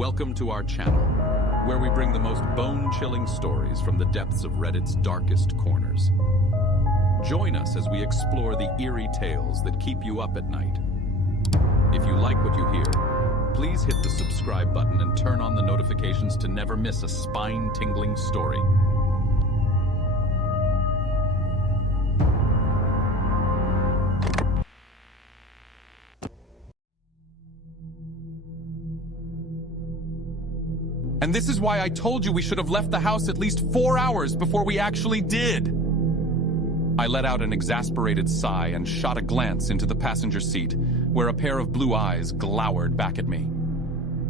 Welcome to our channel, where we bring the most bone-chilling stories from the depths of Reddit's darkest corners. Join us as we explore the eerie tales that keep you up at night. If you like what you hear, please hit the subscribe button and turn on the notifications to never miss a spine-tingling story. And this is why I told you we should have left the house at least 4 hours before we actually did. I let out an exasperated sigh and shot a glance into the passenger seat, where a pair of blue eyes glowered back at me.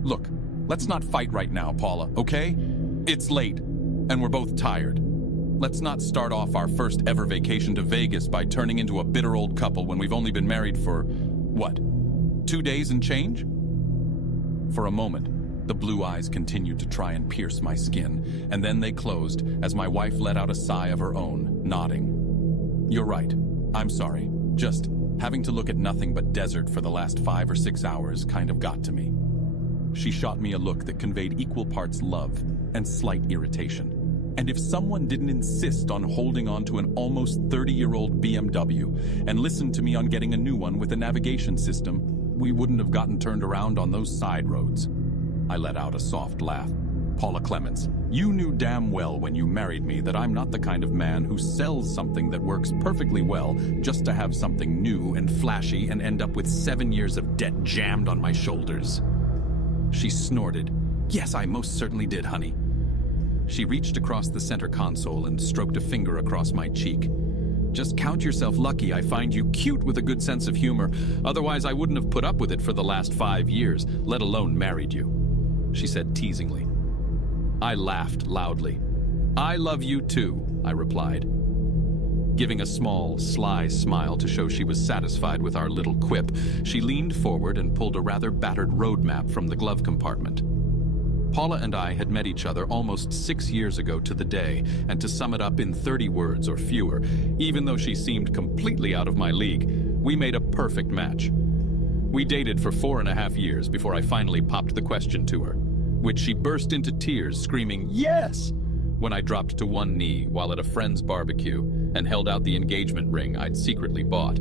Look, let's not fight right now, Paula, okay? It's late, and we're both tired. Let's not start off our first ever vacation to Vegas by turning into a bitter old couple when we've only been married for, what, 2 days and change? For a moment, the blue eyes continued to try and pierce my skin, and then they closed as my wife let out a sigh of her own, nodding. You're right. I'm sorry. Just having to look at nothing but desert for the last 5 or 6 hours kind of got to me. She shot me a look that conveyed equal parts love and slight irritation. And if someone didn't insist on holding on to an almost 30-year-old BMW and listen to me on getting a new one with a navigation system, we wouldn't have gotten turned around on those side roads. I let out a soft laugh. Paula Clements, you knew damn well when you married me that I'm not the kind of man who sells something that works perfectly well just to have something new and flashy and end up with 7 years of debt jammed on my shoulders. She snorted. Yes, I most certainly did, honey. She reached across the center console and stroked a finger across my cheek. Just count yourself lucky I find you cute with a good sense of humor. Otherwise, I wouldn't have put up with it for the last 5 years, let alone married you, she said teasingly. I laughed loudly. I love you too, I replied. Giving a small, sly smile to show she was satisfied with our little quip, she leaned forward and pulled a rather battered road map from the glove compartment. Paula and I had met each other almost 6 years ago to the day, and to sum it up in 30 words or fewer, even though she seemed completely out of my league, we made a perfect match. We dated for 4.5 years before I finally popped the question to her, which she burst into tears, screaming, "Yes!" when I dropped to one knee while at a friend's barbecue and held out the engagement ring I'd secretly bought.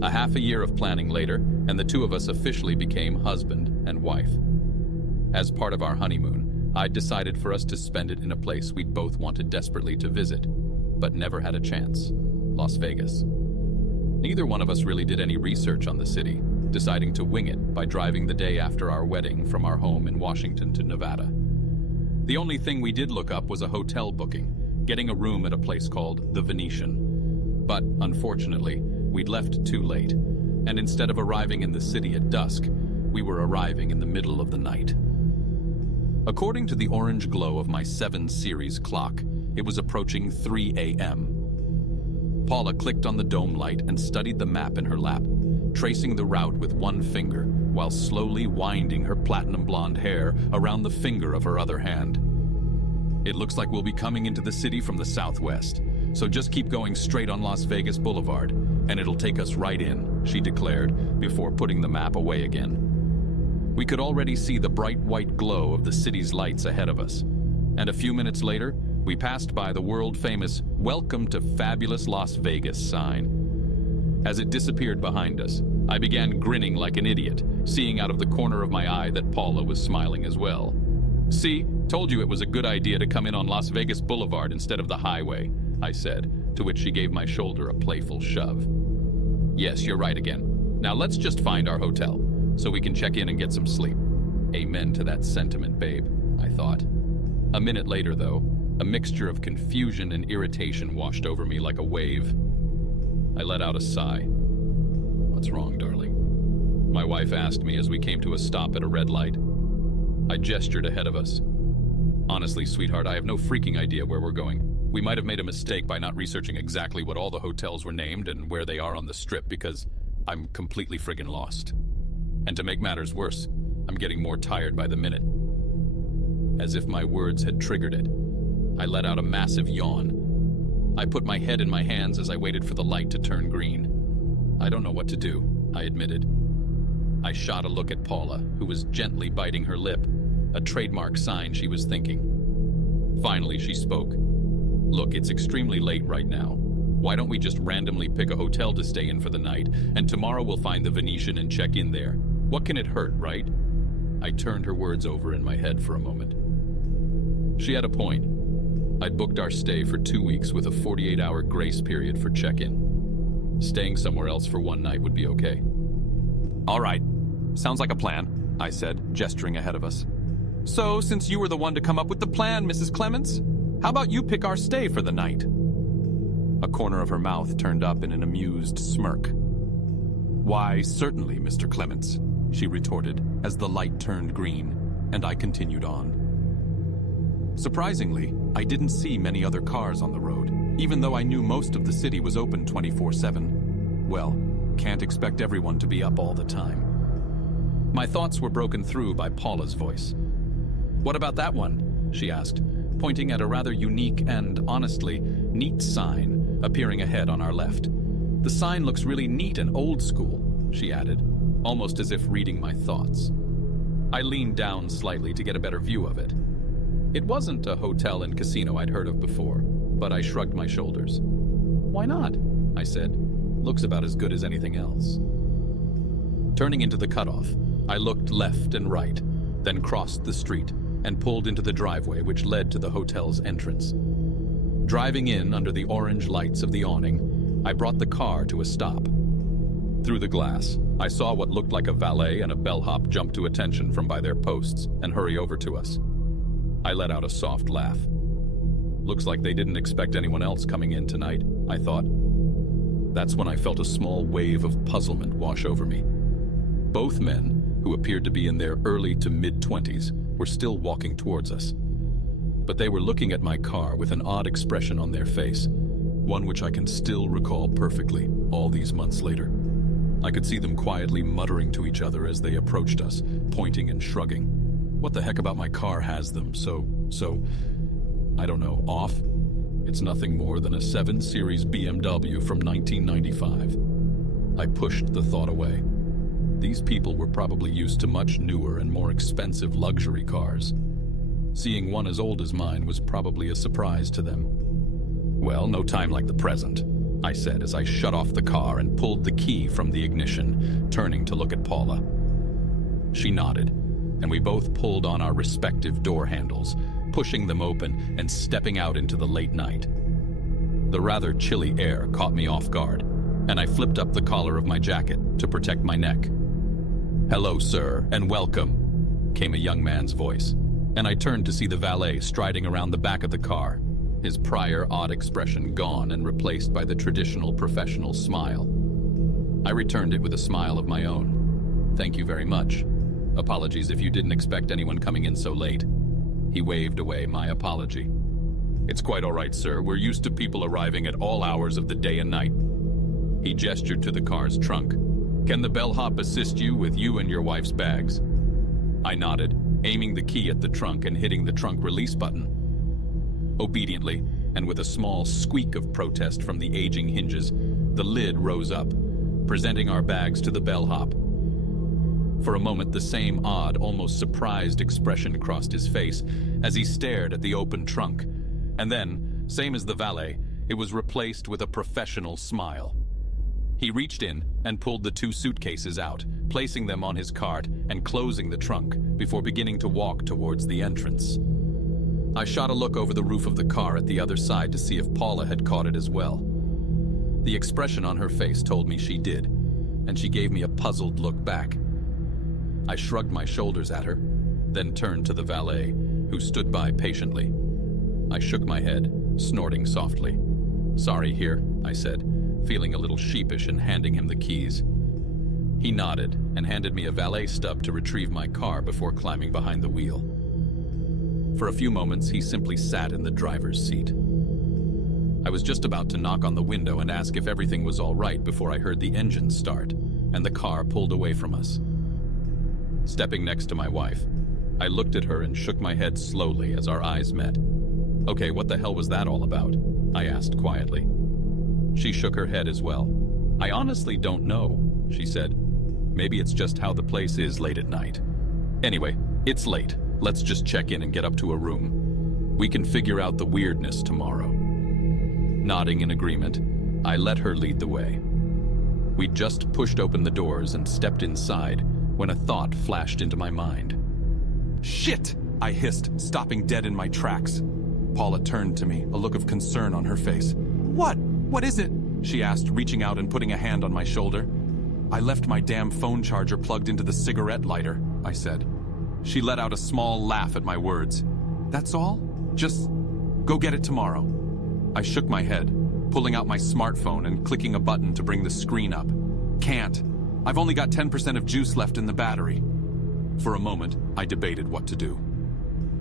A half a year of planning later, and the two of us officially became husband and wife. As part of our honeymoon, I'd decided for us to spend it in a place we'd both wanted desperately to visit, but never had a chance: Las Vegas. Neither one of us really did any research on the city, deciding to wing it by driving the day after our wedding from our home in Washington to Nevada. The only thing we did look up was a hotel booking, getting a room at a place called The Venetian. But unfortunately, we'd left too late, and instead of arriving in the city at dusk, we were arriving in the middle of the night. According to the orange glow of my 7 Series clock, it was approaching 3 a.m. Paula clicked on the dome light and studied the map in her lap, tracing the route with one finger while slowly winding her platinum blonde hair around the finger of her other hand. It looks like we'll be coming into the city from the southwest, so just keep going straight on Las Vegas Boulevard, and it'll take us right in, she declared before putting the map away again. We could already see the bright white glow of the city's lights ahead of us, and a few minutes later, we passed by the world-famous "Welcome to Fabulous Las Vegas" sign. As it disappeared behind us, I began grinning like an idiot, seeing out of the corner of my eye that Paula was smiling as well. "See, told you it was a good idea to come in on Las Vegas Boulevard instead of the highway," I said, to which she gave my shoulder a playful shove. "Yes, you're right again. Now let's just find our hotel, so we can check in and get some sleep." Amen to that sentiment, babe, I thought. A minute later, though, a mixture of confusion and irritation washed over me like a wave. I let out a sigh. "What's wrong, darling?" my wife asked me as we came to a stop at a red light. I gestured ahead of us. "Honestly, sweetheart, I have no freaking idea where we're going. We might have made a mistake by not researching exactly what all the hotels were named and where they are on the strip, because I'm completely friggin' lost. And to make matters worse, I'm getting more tired by the minute." As if my words had triggered it, I let out a massive yawn. I put my head in my hands as I waited for the light to turn green. "I don't know what to do," I admitted. I shot a look at Paula, who was gently biting her lip, a trademark sign she was thinking. Finally, she spoke. "Look, it's extremely late right now. Why don't we just randomly pick a hotel to stay in for the night, and tomorrow we'll find the Venetian and check in there? What can it hurt, right?" I turned her words over in my head for a moment. She had a point. I'd booked our stay for 2 weeks with a 48-hour grace period for check-in. Staying somewhere else for one night would be okay. "All right. Sounds like a plan," I said, gesturing ahead of us. "So, since you were the one to come up with the plan, Mrs. Clements, how about you pick our stay for the night?" A corner of her mouth turned up in an amused smirk. "Why, certainly, Mr. Clements," she retorted as the light turned green, and I continued on. Surprisingly, I didn't see many other cars on the road, even though I knew most of the city was open 24/7. Well, can't expect everyone to be up all the time. My thoughts were broken through by Paula's voice. "What about that one?" she asked, pointing at a rather unique and, honestly, neat sign appearing ahead on our left. "The sign looks really neat and old school," she added, almost as if reading my thoughts. I leaned down slightly to get a better view of it. It wasn't a hotel and casino I'd heard of before, but I shrugged my shoulders. "Why not?" I said. "Looks about as good as anything else." Turning into the cutoff, I looked left and right, then crossed the street and pulled into the driveway which led to the hotel's entrance. Driving in under the orange lights of the awning, I brought the car to a stop. Through the glass, I saw what looked like a valet and a bellhop jump to attention from by their posts and hurry over to us. I let out a soft laugh. Looks like they didn't expect anyone else coming in tonight, I thought. That's when I felt a small wave of puzzlement wash over me. Both men, who appeared to be in their early to mid-20s, were still walking towards us. But they were looking at my car with an odd expression on their face, one which I can still recall perfectly all these months later. I could see them quietly muttering to each other as they approached us, pointing and shrugging. What the heck about my car has them so, I don't know, off? It's nothing more than a 7 Series BMW from 1995. I pushed the thought away. These people were probably used to much newer and more expensive luxury cars. Seeing one as old as mine was probably a surprise to them. "Well, no time like the present," I said as I shut off the car and pulled the key from the ignition, turning to look at Paula. She nodded, and we both pulled on our respective door handles, pushing them open and stepping out into the late night. The rather chilly air caught me off guard, and I flipped up the collar of my jacket to protect my neck. "Hello, sir, and welcome," came a young man's voice, and I turned to see the valet striding around the back of the car, his prior odd expression gone and replaced by the traditional professional smile. I returned it with a smile of my own. "Thank you very much. Apologies if you didn't expect anyone coming in so late." He waved away my apology. "It's quite all right, sir. We're used to people arriving at all hours of the day and night." He gestured to the car's trunk. "Can the bellhop assist you with you and your wife's bags?" I nodded, aiming the key at the trunk and hitting the trunk release button. Obediently, and with a small squeak of protest from the aging hinges, the lid rose up, presenting our bags to the bellhop. For a moment, the same odd, almost surprised expression crossed his face as he stared at the open trunk, and then, same as the valet, it was replaced with a professional smile. He reached in and pulled the 2 suitcases out, placing them on his cart and closing the trunk before beginning to walk towards the entrance. I shot a look over the roof of the car at the other side to see if Paula had caught it as well. The expression on her face told me she did, and she gave me a puzzled look back. I shrugged my shoulders at her, then turned to the valet, who stood by patiently. I shook my head, snorting softly. "Sorry, here," I said, feeling a little sheepish and handing him the keys. He nodded and handed me a valet stub to retrieve my car before climbing behind the wheel. For a few moments, he simply sat in the driver's seat. I was just about to knock on the window and ask if everything was all right before I heard the engine start, and the car pulled away from us. Stepping next to my wife, I looked at her and shook my head slowly as our eyes met. "Okay, what the hell was that all about?" I asked quietly. She shook her head as well. "I honestly don't know," she said. "Maybe it's just how the place is late at night. Anyway, it's late. Let's just check in and get up to a room. We can figure out the weirdness tomorrow. Nodding in agreement, I let her lead the way. We just pushed open the doors and stepped inside when a thought flashed into my mind. Shit! I hissed, stopping dead in my tracks. Paula turned to me, a look of concern on her face. What? What is it? She asked, reaching out and putting a hand on my shoulder. I left my damn phone charger plugged into the cigarette lighter, I said. She let out a small laugh at my words. That's all? Just go get it tomorrow. I shook my head, pulling out my smartphone and clicking a button to bring the screen up. Can't. I've only got 10% of juice left in the battery. For a moment, I debated what to do.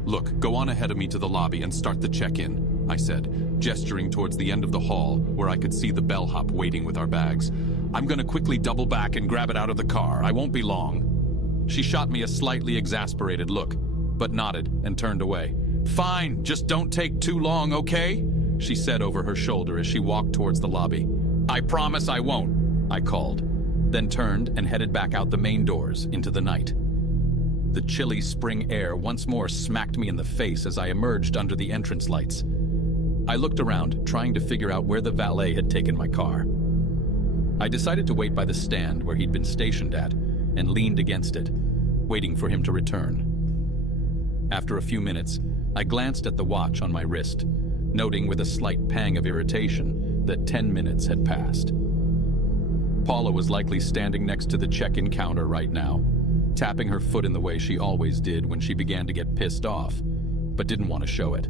Look, go on ahead of me to the lobby and start the check-in, I said, gesturing towards the end of the hall where I could see the bellhop waiting with our bags. I'm gonna quickly double back and grab it out of the car. I won't be long. She shot me a slightly exasperated look, but nodded and turned away. Fine, just don't take too long, okay? She said over her shoulder as she walked towards the lobby. I promise I won't, I called, then turned and headed back out the main doors into the night. The chilly spring air once more smacked me in the face as I emerged under the entrance lights. I looked around, trying to figure out where the valet had taken my car. I decided to wait by the stand where he'd been stationed at and leaned against it, waiting for him to return. After a few minutes, I glanced at the watch on my wrist, noting with a slight pang of irritation that 10 minutes had passed. Paula was likely standing next to the check-in counter right now, tapping her foot in the way she always did when she began to get pissed off, but didn't want to show it.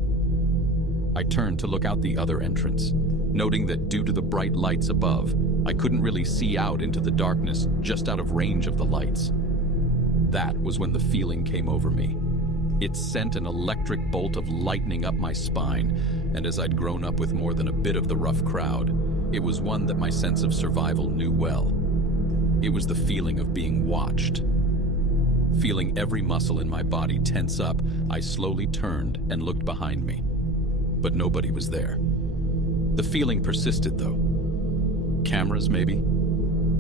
I turned to look out the other entrance, noting that due to the bright lights above, I couldn't really see out into the darkness just out of range of the lights. That was when the feeling came over me. It sent an electric bolt of lightning up my spine, and as I'd grown up with more than a bit of the rough crowd, it was one that my sense of survival knew well. It was the feeling of being watched. Feeling every muscle in my body tense up, I slowly turned and looked behind me. But nobody was there. The feeling persisted, though. Cameras, maybe?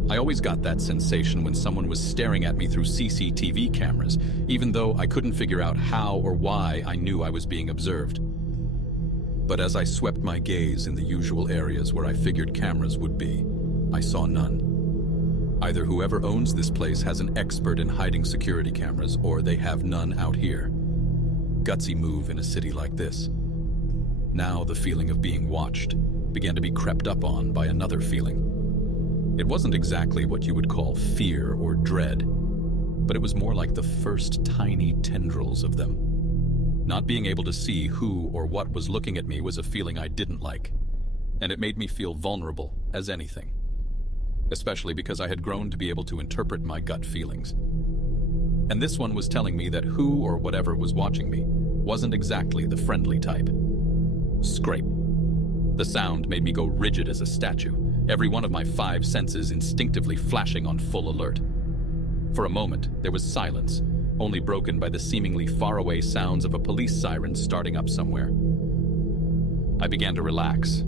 I always got that sensation when someone was staring at me through CCTV cameras, even though I couldn't figure out how or why I knew I was being observed. But as I swept my gaze in the usual areas where I figured cameras would be, I saw none. Either whoever owns this place has an expert in hiding security cameras, or they have none out here. Gutsy move in a city like this. Now the feeling of being watched began to be crept up on by another feeling. It wasn't exactly what you would call fear or dread, but it was more like the first tiny tendrils of them. Not being able to see who or what was looking at me was a feeling I didn't like, and it made me feel vulnerable as anything. Especially because I had grown to be able to interpret my gut feelings. And this one was telling me that who or whatever was watching me wasn't exactly the friendly type. Scrape. The sound made me go rigid as a statue, every one of my 5 senses instinctively flashing on full alert. For a moment, there was silence, only broken by the seemingly faraway sounds of a police siren starting up somewhere. I began to relax.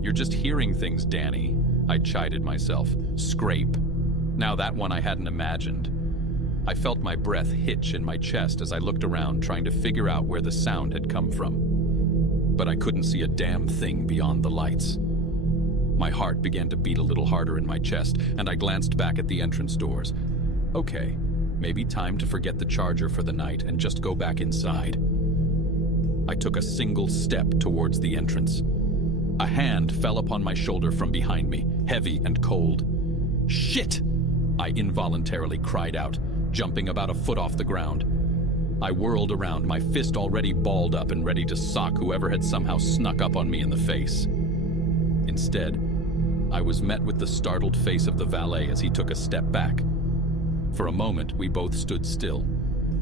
You're just hearing things, Danny, I chided myself. Scrape. Now that one I hadn't imagined. I felt my breath hitch in my chest as I looked around, trying to figure out where the sound had come from. But I couldn't see a damn thing beyond the lights. My heart began to beat a little harder in my chest, and I glanced back at the entrance doors. Okay, maybe time to forget the charger for the night and just go back inside. I took a single step towards the entrance. A hand fell upon my shoulder from behind me, heavy and cold. Shit! I involuntarily cried out, jumping about a foot off the ground. I whirled around, my fist already balled up and ready to sock whoever had somehow snuck up on me in the face. Instead, I was met with the startled face of the valet as he took a step back. For a moment, we both stood still,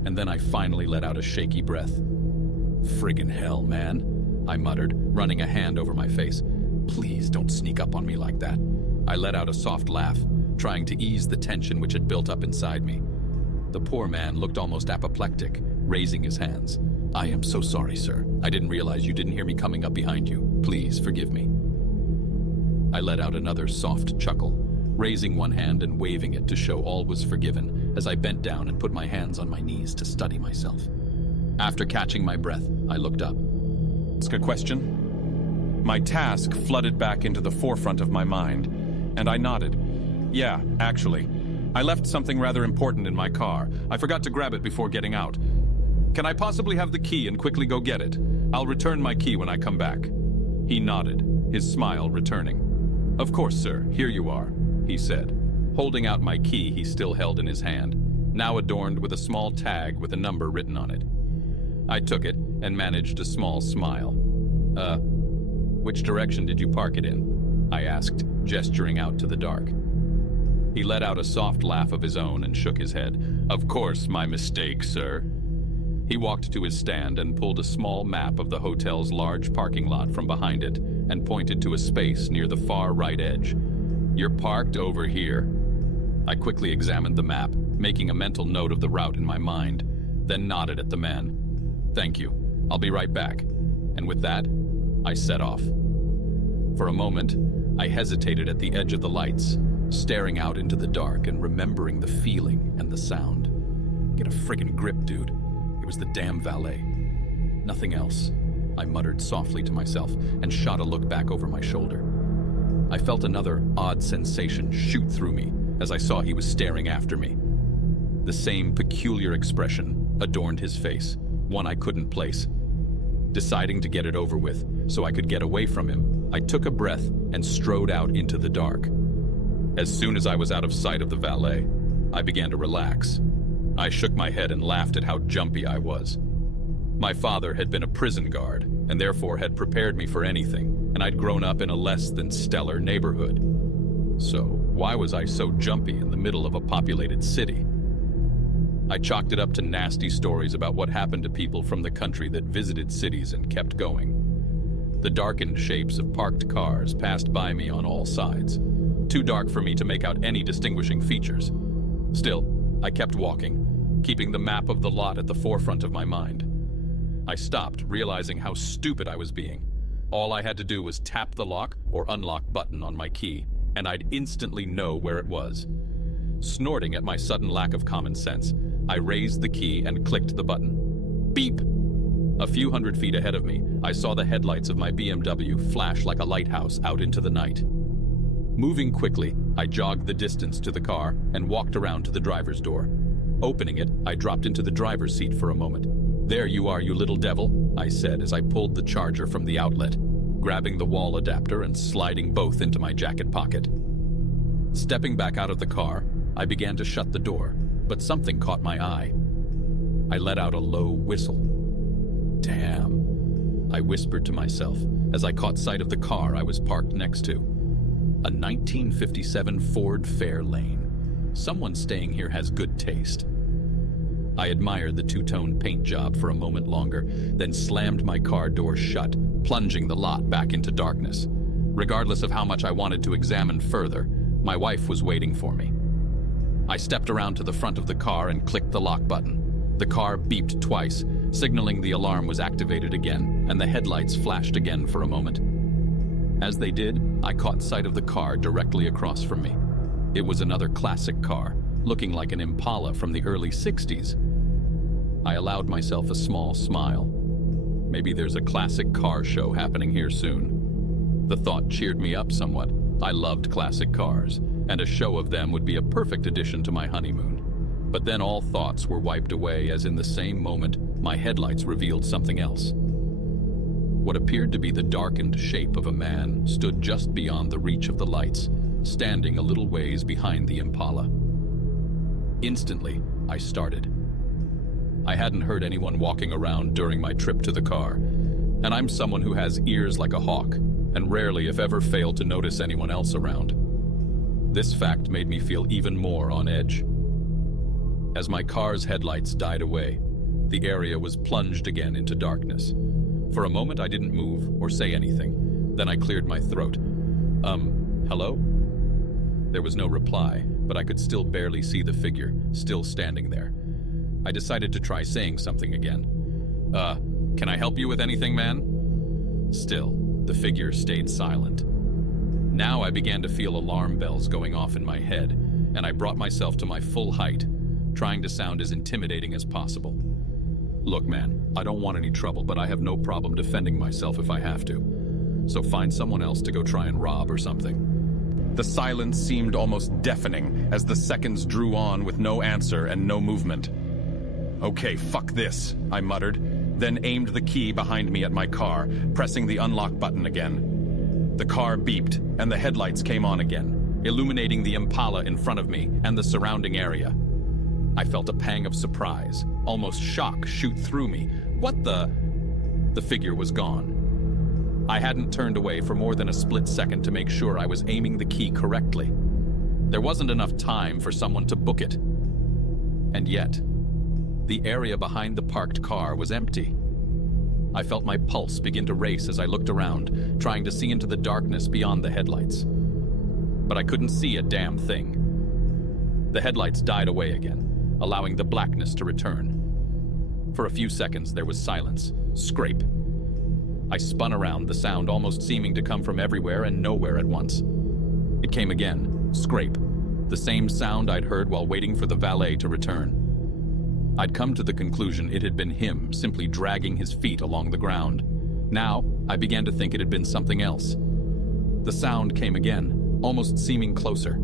and then I finally let out a shaky breath. Friggin' hell, man, I muttered, running a hand over my face. Please don't sneak up on me like that. I let out a soft laugh, trying to ease the tension which had built up inside me. The poor man looked almost apoplectic, raising his hands. I am so sorry, sir. I didn't realize you didn't hear me coming up behind you. Please forgive me. I let out another soft chuckle, raising one hand and waving it to show all was forgiven as I bent down and put my hands on my knees to study myself. After catching my breath, I looked up. Ask a question? My task flooded back into the forefront of my mind, and I nodded. Yeah, actually. I left something rather important in my car. I forgot to grab it before getting out. Can I possibly have the key and quickly go get it? I'll return my key when I come back. He nodded, his smile returning. Of course, sir, here you are, he said, holding out my key he still held in his hand, now adorned with a small tag with a number written on it. I took it and managed a small smile. Which direction did you park it in? I asked, gesturing out to the dark. He let out a soft laugh of his own and shook his head. Of course, my mistake, sir. He walked to his stand and pulled a small map of the hotel's large parking lot from behind it and pointed to a space near the far right edge. You're parked over here. I quickly examined the map, making a mental note of the route in my mind, then nodded at the man. Thank you. I'll be right back. And with that, I set off. For a moment, I hesitated at the edge of the lights, staring out into the dark and remembering the feeling and the sound. Get a friggin' grip, dude. It was the damn valet. Nothing else, I muttered softly to myself and shot a look back over my shoulder. I felt another odd sensation shoot through me as I saw he was staring after me. The same peculiar expression adorned his face, one I couldn't place. Deciding to get it over with so I could get away from him, I took a breath and strode out into the dark. As soon as I was out of sight of the valet, I began to relax. I shook my head and laughed at how jumpy I was. My father had been a prison guard and therefore had prepared me for anything, and I'd grown up in a less than stellar neighborhood. So why was I so jumpy in the middle of a populated city? I chalked it up to nasty stories about what happened to people from the country that visited cities and kept going. The darkened shapes of parked cars passed by me on all sides, too dark for me to make out any distinguishing features. Still, I kept walking, keeping the map of the lot at the forefront of my mind. I stopped, realizing how stupid I was being. All I had to do was tap the lock or unlock button on my key, and I'd instantly know where it was. Snorting at my sudden lack of common sense, I raised the key and clicked the button. Beep! A few hundred feet ahead of me, I saw the headlights of my BMW flash like a lighthouse out into the night. Moving quickly, I jogged the distance to the car and walked around to the driver's door. Opening it, I dropped into the driver's seat for a moment. There you are, you little devil, I said as I pulled the charger from the outlet, grabbing the wall adapter and sliding both into my jacket pocket. Stepping back out of the car, I began to shut the door, but something caught my eye. I let out a low whistle. Damn, I whispered to myself as I caught sight of the car I was parked next to. A 1957 Ford Fairlane. Someone staying here has good taste. I admired the two-tone paint job for a moment longer, then slammed my car door shut, plunging the lot back into darkness. Regardless of how much I wanted to examine further, my wife was waiting for me. I stepped around to the front of the car and clicked the lock button. The car beeped twice, signaling the alarm was activated again, and the headlights flashed again for a moment. As they did, I caught sight of the car directly across from me. It was another classic car, looking like an Impala from the early 60s. I allowed myself a small smile. Maybe there's a classic car show happening here soon. The thought cheered me up somewhat. I loved classic cars, and a show of them would be a perfect addition to my honeymoon. But then all thoughts were wiped away as in the same moment, my headlights revealed something else. What appeared to be the darkened shape of a man stood just beyond the reach of the lights, standing a little ways behind the Impala. Instantly, I started. I hadn't heard anyone walking around during my trip to the car, and I'm someone who has ears like a hawk, and rarely if ever fail to notice anyone else around. This fact made me feel even more on edge. As my car's headlights died away, the area was plunged again into darkness. For a moment I didn't move or say anything. Then I cleared my throat. Hello? There was no reply, but I could still barely see the figure, still standing there. I decided to try saying something again. Can I help you with anything, man? Still, the figure stayed silent. Now I began to feel alarm bells going off in my head, and I brought myself to my full height, trying to sound as intimidating as possible. Look, man, I don't want any trouble, but I have no problem defending myself if I have to. So find someone else to go try and rob or something. The silence seemed almost deafening as the seconds drew on with no answer and no movement. Okay, fuck this, I muttered, then aimed the key behind me at my car, pressing the unlock button again. The car beeped, and the headlights came on again, illuminating the Impala in front of me and the surrounding area. I felt a pang of surprise, almost shock shoot through me. What the? The figure was gone. I hadn't turned away for more than a split second to make sure I was aiming the key correctly. There wasn't enough time for someone to book it. And yet, the area behind the parked car was empty. I felt my pulse begin to race as I looked around, trying to see into the darkness beyond the headlights. But I couldn't see a damn thing. The headlights died away again, allowing the blackness to return. For a few seconds, there was silence. Scrape. I spun around, the sound almost seeming to come from everywhere and nowhere at once. It came again. Scrape. The same sound I'd heard while waiting for the valet to return. I'd come to the conclusion it had been him, simply dragging his feet along the ground. Now, I began to think it had been something else. The sound came again, almost seeming closer.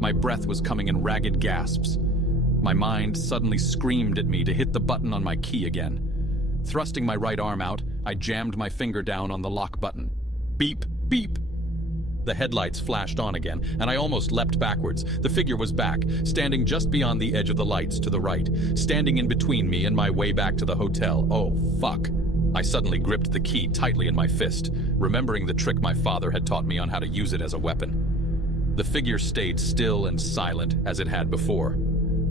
My breath was coming in ragged gasps. My mind suddenly screamed at me to hit the button on my key again. Thrusting my right arm out, I jammed my finger down on the lock button. Beep, beep. The headlights flashed on again, and I almost leapt backwards. The figure was back, standing just beyond the edge of the lights to the right, standing in between me and my way back to the hotel. Oh, fuck. I suddenly gripped the key tightly in my fist, remembering the trick my father had taught me on how to use it as a weapon. The figure stayed still and silent as it had before.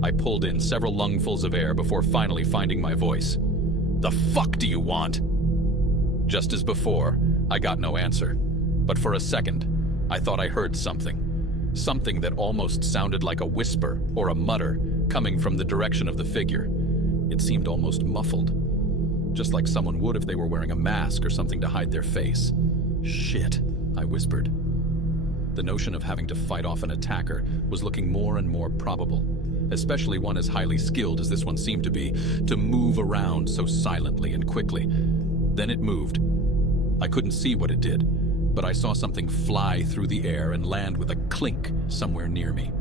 I pulled in several lungfuls of air before finally finding my voice. The fuck do you want? Just as before, I got no answer. But for a second, I thought I heard something. Something that almost sounded like a whisper or a mutter coming from the direction of the figure. It seemed almost muffled. Just like someone would if they were wearing a mask or something to hide their face. Shit, I whispered. The notion of having to fight off an attacker was looking more and more probable, especially one as highly skilled as this one seemed to be, to move around so silently and quickly. Then it moved. I couldn't see what it did, but I saw something fly through the air and land with a clink somewhere near me.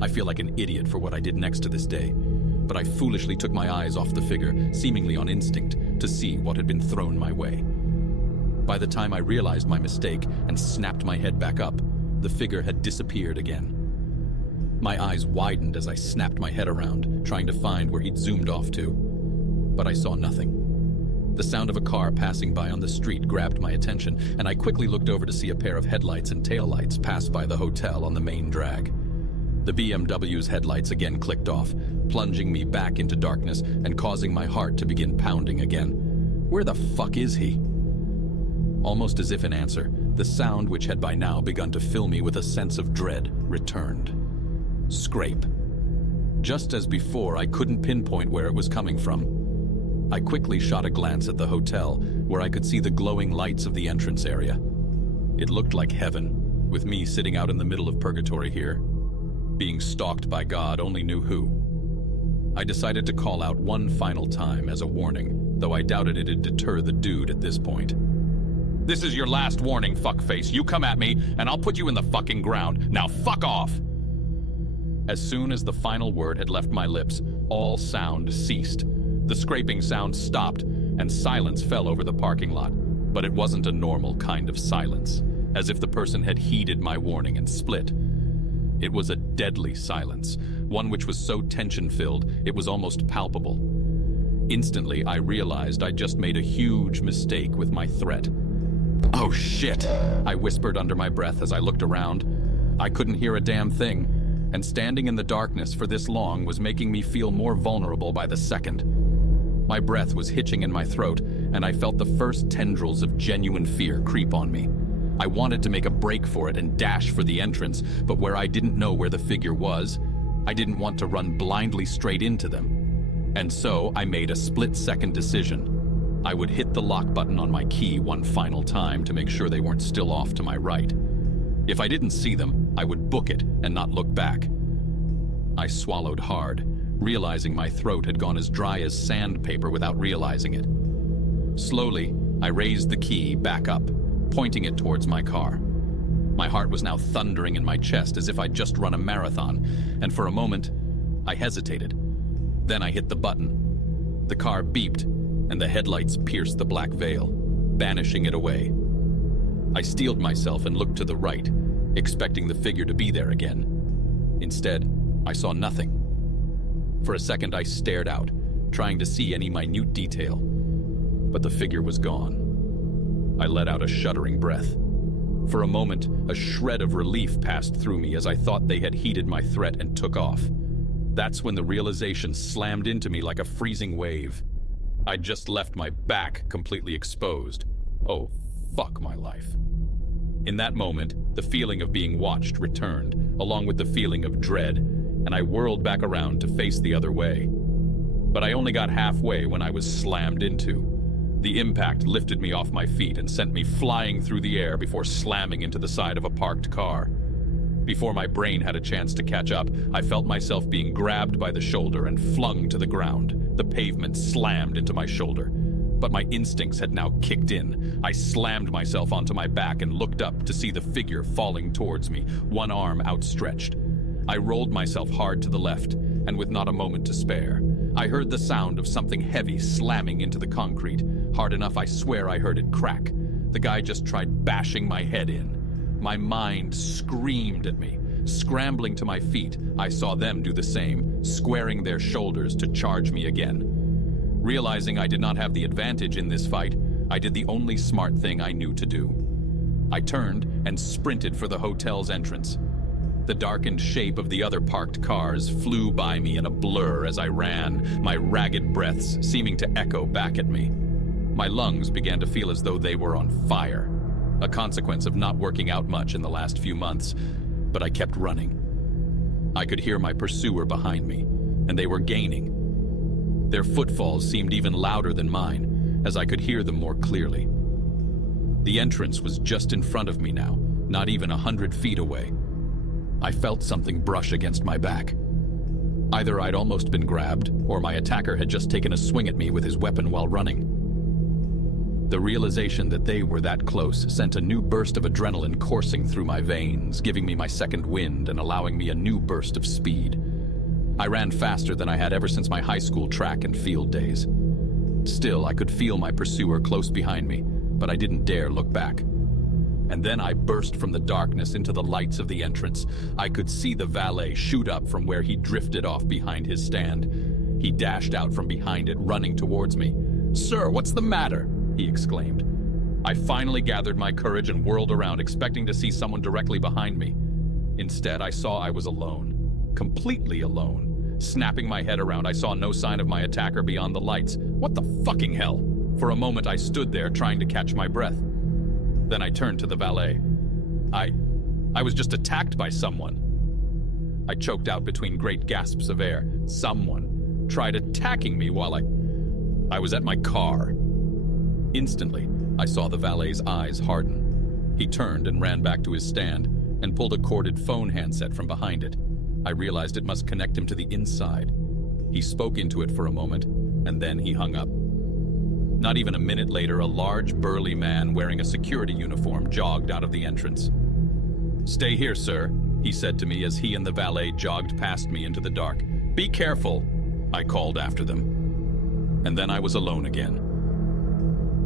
I feel like an idiot for what I did next to this day, but I foolishly took my eyes off the figure, seemingly on instinct, to see what had been thrown my way. By the time I realized my mistake and snapped my head back up, the figure had disappeared again. My eyes widened as I snapped my head around, trying to find where he'd zoomed off to. But I saw nothing. The sound of a car passing by on the street grabbed my attention, and I quickly looked over to see a pair of headlights and taillights pass by the hotel on the main drag. The BMW's headlights again clicked off, plunging me back into darkness and causing my heart to begin pounding again. Where the fuck is he? Almost as if in answer, the sound which had by now begun to fill me with a sense of dread returned. Scrape. Just as before, I couldn't pinpoint where it was coming from. I quickly shot a glance at the hotel, where I could see the glowing lights of the entrance area. It looked like heaven, with me sitting out in the middle of purgatory here, being stalked by God only knew who. I decided to call out one final time as a warning, though I doubted it'd deter the dude at this point. This is your last warning, fuckface. You come at me, and I'll put you in the fucking ground. Now fuck off! As soon as the final word had left my lips, all sound ceased. The scraping sound stopped, and silence fell over the parking lot. But it wasn't a normal kind of silence, as if the person had heeded my warning and split. It was a deadly silence, one which was so tension-filled it was almost palpable. Instantly, I realized I'd just made a huge mistake with my threat. Oh shit, I whispered under my breath as I looked around. I couldn't hear a damn thing, and standing in the darkness for this long was making me feel more vulnerable by the second. My breath was hitching in my throat, and I felt the first tendrils of genuine fear creep on me. I wanted to make a break for it and dash for the entrance, but where I didn't know where the figure was, I didn't want to run blindly straight into them. And so I made a split-second decision. I would hit the lock button on my key one final time to make sure they weren't still off to my right. If I didn't see them, I would book it and not look back. I swallowed hard, realizing my throat had gone as dry as sandpaper without realizing it. Slowly, I raised the key back up, pointing it towards my car. My heart was now thundering in my chest as if I'd just run a marathon, and for a moment, I hesitated. Then I hit the button. The car beeped, and the headlights pierced the black veil, banishing it away. I steeled myself and looked to the right, expecting the figure to be there again. Instead, I saw nothing. For a second, I stared out, trying to see any minute detail, but the figure was gone. I let out a shuddering breath. For a moment, a shred of relief passed through me as I thought they had heeded my threat and took off. That's when the realization slammed into me like a freezing wave. I'd just left my back completely exposed. Oh, fuck my life. In that moment, the feeling of being watched returned, along with the feeling of dread, and I whirled back around to face the other way. But I only got halfway when I was slammed into. The impact lifted me off my feet and sent me flying through the air before slamming into the side of a parked car. Before my brain had a chance to catch up, I felt myself being grabbed by the shoulder and flung to the ground. The pavement slammed into my shoulder. But my instincts had now kicked in. I slammed myself onto my back and looked up to see the figure falling towards me, one arm outstretched. I rolled myself hard to the left, and with not a moment to spare. I heard the sound of something heavy slamming into the concrete. Hard enough, I swear I heard it crack. The guy just tried bashing my head in. My mind screamed at me. Scrambling to my feet, I saw them do the same, squaring their shoulders to charge me again. Realizing I did not have the advantage in this fight, I did the only smart thing I knew to do. I turned and sprinted for the hotel's entrance. The darkened shape of the other parked cars flew by me in a blur as I ran, my ragged breaths seeming to echo back at me. My lungs began to feel as though they were on fire, a consequence of not working out much in the last few months, but I kept running. I could hear my pursuer behind me, and they were gaining. Their footfalls seemed even louder than mine, as I could hear them more clearly. The entrance was just in front of me now, not even 100 feet away. I felt something brush against my back. Either I'd almost been grabbed, or my attacker had just taken a swing at me with his weapon while running. The realization that they were that close sent a new burst of adrenaline coursing through my veins, giving me my second wind and allowing me a new burst of speed. I ran faster than I had ever since my high school track and field days. Still, I could feel my pursuer close behind me, but I didn't dare look back. And then I burst from the darkness into the lights of the entrance. I could see the valet shoot up from where he drifted off behind his stand. He dashed out from behind it, running towards me. "Sir, what's the matter?" he exclaimed. I finally gathered my courage and whirled around, expecting to see someone directly behind me. Instead, I saw I was alone. Completely alone. Snapping my head around, I saw no sign of my attacker beyond the lights. What the fucking hell? For a moment, I stood there, trying to catch my breath. Then I turned to the valet. I was just attacked by someone. I choked out between great gasps of air. Someone tried attacking me while I was at my car. Instantly, I saw the valet's eyes harden. He turned and ran back to his stand and pulled a corded phone handset from behind it. I realized it must connect him to the inside. He spoke into it for a moment, and then he hung up. Not even a minute later, a large, burly man wearing a security uniform jogged out of the entrance. "Stay here, sir," he said to me as he and the valet jogged past me into the dark. "Be careful," I called after them. And then I was alone again.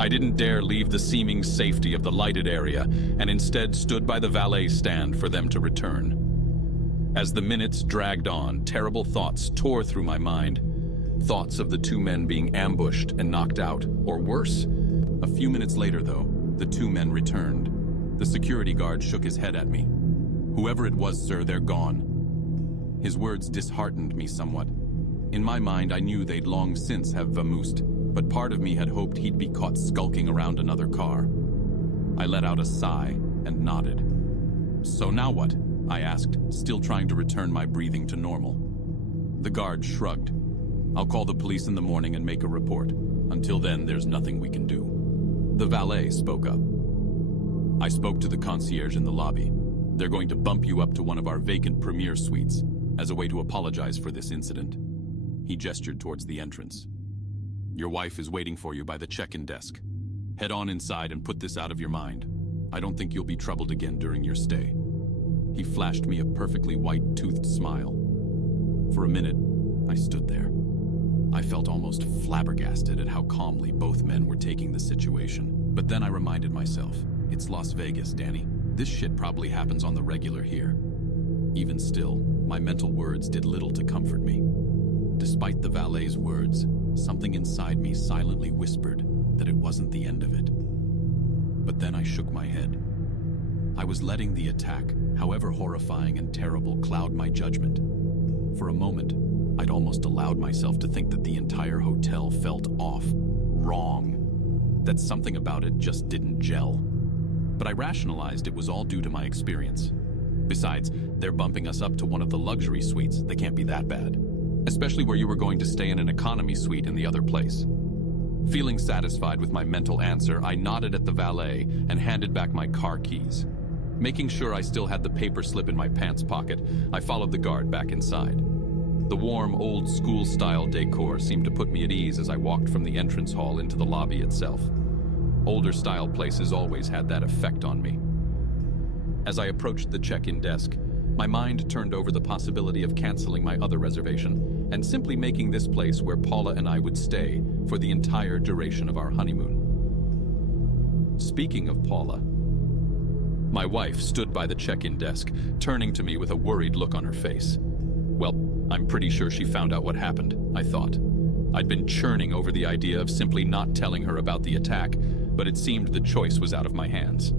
I didn't dare leave the seeming safety of the lighted area, and instead stood by the valet stand for them to return. As the minutes dragged on, terrible thoughts tore through my mind. Thoughts of the two men being ambushed and knocked out, or worse. A few minutes later, though, the two men returned. The security guard shook his head at me. "Whoever it was, sir, they're gone." His words disheartened me somewhat. In my mind, I knew they'd long since have vamoosed, but part of me had hoped he'd be caught skulking around another car. I let out a sigh and nodded. "So now what?" I asked, still trying to return my breathing to normal. The guard shrugged. "I'll call the police in the morning and make a report. Until then, there's nothing we can do." The valet spoke up. "I spoke to the concierge in the lobby. They're going to bump you up to one of our vacant premier suites as a way to apologize for this incident." He gestured towards the entrance. "Your wife is waiting for you by the check-in desk. Head on inside and put this out of your mind. I don't think you'll be troubled again during your stay." He flashed me a perfectly white-toothed smile. For a minute, I stood there. I felt almost flabbergasted at how calmly both men were taking the situation. But then I reminded myself, it's Las Vegas, Danny. This shit probably happens on the regular here. Even still, my mental words did little to comfort me. Despite the valet's words, something inside me silently whispered that it wasn't the end of it. But then I shook my head. I was letting the attack, however horrifying and terrible, cloud my judgment. For a moment, I'd almost allowed myself to think that the entire hotel felt off, wrong, that something about it just didn't gel. But I rationalized it was all due to my experience. Besides, they're bumping us up to one of the luxury suites. They can't be that bad. Especially where you were going to stay in an economy suite in the other place. Feeling satisfied with my mental answer, I nodded at the valet and handed back my car keys. Making sure I still had the paper slip in my pants pocket, I followed the guard back inside. The warm, old-school-style decor seemed to put me at ease as I walked from the entrance hall into the lobby itself. Older-style places always had that effect on me. As I approached the check-in desk, my mind turned over the possibility of canceling my other reservation and simply making this place where Paula and I would stay for the entire duration of our honeymoon. Speaking of Paula, my wife stood by the check-in desk, turning to me with a worried look on her face. Well, I'm pretty sure she found out what happened, I thought. I'd been churning over the idea of simply not telling her about the attack, but it seemed the choice was out of my hands.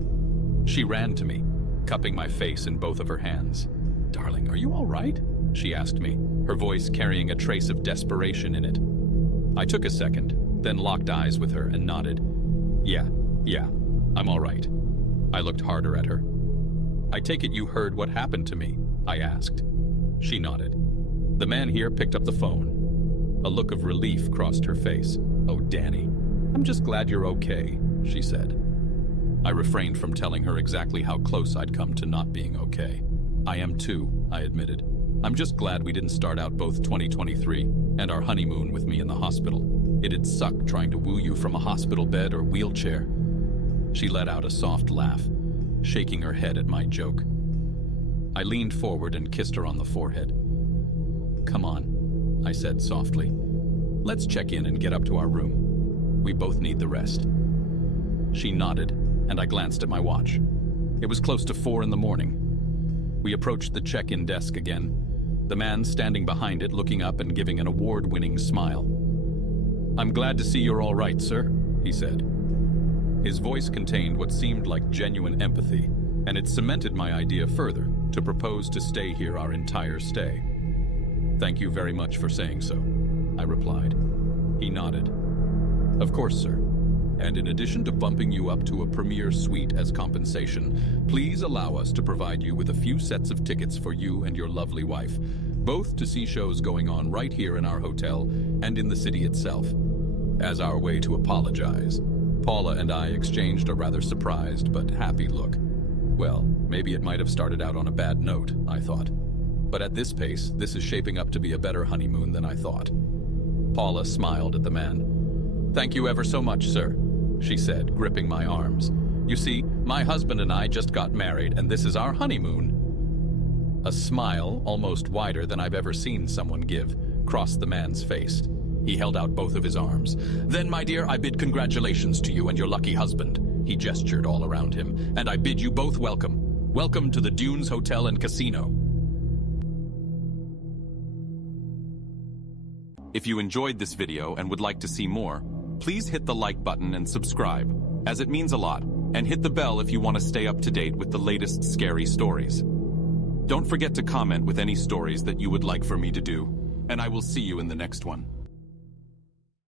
She ran to me, cupping my face in both of her hands. "Darling, are you all right?" she asked me, her voice carrying a trace of desperation in it. I took a second, then locked eyes with her and nodded. Yeah, I'm all right." I looked harder at her. "I take it you heard what happened to me?" I asked. She nodded. The man here picked up the phone. A look of relief crossed her face. "Oh, Danny, I'm just glad you're okay," she said. I refrained from telling her exactly how close I'd come to not being okay. "I am too," I admitted. "I'm just glad we didn't start out both 2023 and our honeymoon with me in the hospital. It'd suck trying to woo you from a hospital bed or wheelchair." She let out a soft laugh, shaking her head at my joke. I leaned forward and kissed her on the forehead. "Come on," I said softly. "Let's check in and get up to our room. We both need the rest." She nodded, and I glanced at my watch. It was close to 4 in the morning. We approached the check-in desk again, the man standing behind it looking up and giving an award-winning smile. "I'm glad to see you're all right, sir," he said. His voice contained what seemed like genuine empathy, and it cemented my idea further to propose to stay here our entire stay. "Thank you very much for saying so," I replied. He nodded. "Of course, sir. And in addition to bumping you up to a premier suite as compensation, please allow us to provide you with a few sets of tickets for you and your lovely wife, both to see shows going on right here in our hotel and in the city itself." As our way to apologize, Paula and I exchanged a rather surprised but happy look. Well, maybe it might have started out on a bad note, I thought. But at this pace, this is shaping up to be a better honeymoon than I thought. Paula smiled at the man. "Thank you ever so much, sir," she said, gripping my arms. "You see, my husband and I just got married, and this is our honeymoon." A smile, almost wider than I've ever seen someone give, crossed the man's face. He held out both of his arms. "Then, my dear, I bid congratulations to you and your lucky husband." He gestured all around him. "And I bid you both welcome. Welcome to the Dunes Hotel and Casino." If you enjoyed this video and would like to see more, please hit the like button and subscribe, as it means a lot, and hit the bell if you want to stay up to date with the latest scary stories. Don't forget to comment with any stories that you would like for me to do, and I will see you in the next one.